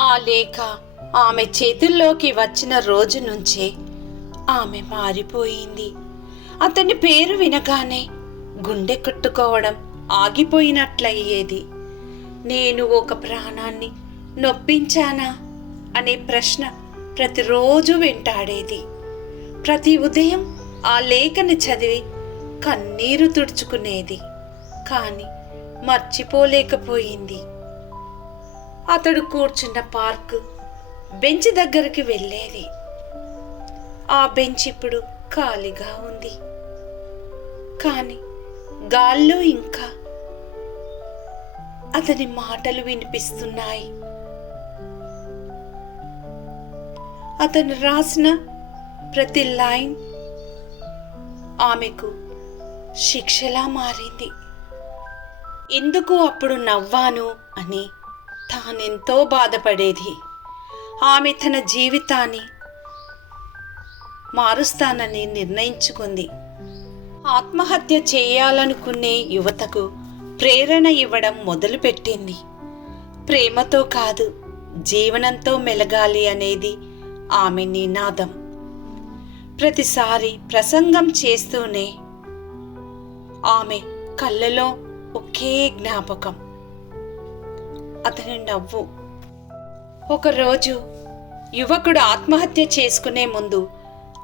ఆ లేఖ ఆమె చేతుల్లోకి వచ్చిన రోజు నుంచే ఆమె మారిపోయింది. అతని పేరు వినగానే గుండె కొట్టుకోవడం ఆగిపోయినట్లయ్యేది. నేను ఒక ప్రాణాన్ని నొప్పించానా? అనే ప్రశ్న ప్రతిరోజు వెంటాడేది. ప్రతి ఉదయం ఆ లేఖని చదివి కన్నీరు తుడుచుకునేది. కానీ మర్చిపోలేకపోయింది. అతడు కూర్చున్న పార్క్ బెంచ్ దగ్గరికి వెళ్ళేది. ఆ బెంచ్ ఇప్పుడు ఖాళీగా ఉంది. కానీ గాల్లో ఇంకా అతని మాటలు వినిపిస్తున్నాయి. అతను రాసిన ప్రతి లైన్ ఆమెకు శిక్షలా మారింది. ఎందుకు అప్పుడు నవ్వాను అని తానెంతో బాధపడేది. ఆమె తన జీవితాన్ని మారుస్తానని నిర్ణయించుకుంది. ఆత్మహత్య చేయాలనుకునే యువతకు ప్రేరణ ఇవ్వడం మొదలుపెట్టింది. ప్రేమతో కాదు జీవనంతో మెలగాలి అనేది ఆమె నినాదం. ప్రతిసారి ప్రసంగం చేస్తూనే ఆమె కళ్ళలో ఒకే జ్ఞాపకం. అతని నవ్వు ఒకరోజు యువకుడు ఆత్మహత్య చేసుకునే ముందు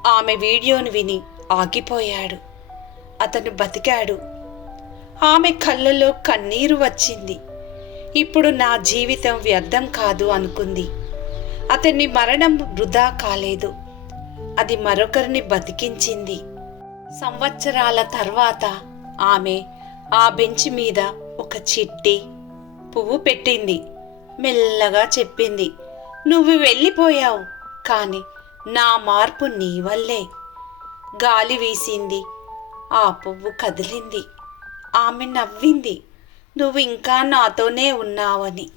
ఆమె వీడియోను విని ఆగిపోయాడు. అతను బతికాడు. ఆమె కళ్ళలో కన్నీరు వచ్చింది. ఇప్పుడు నా జీవితం వ్యర్థం కాదు అనుకుంది. అతని మరణం వృధా కాలేదు. అది మరొకరిని బతికించింది. సంవత్సరాల తర్వాత ఆమె ఆ బెంచ్ మీద ఒక చిట్టి పువ్వు పెట్టింది. మెల్లగా చెప్పింది నువ్వు వెళ్ళిపోయావు కానీ నా మార్పు నీ వల్లే. గాలి వీసింది ఆ పువ్వు కదిలింది. ఆమె నవ్వింది నువ్వు ఇంకా నాతోనే ఉన్నావని.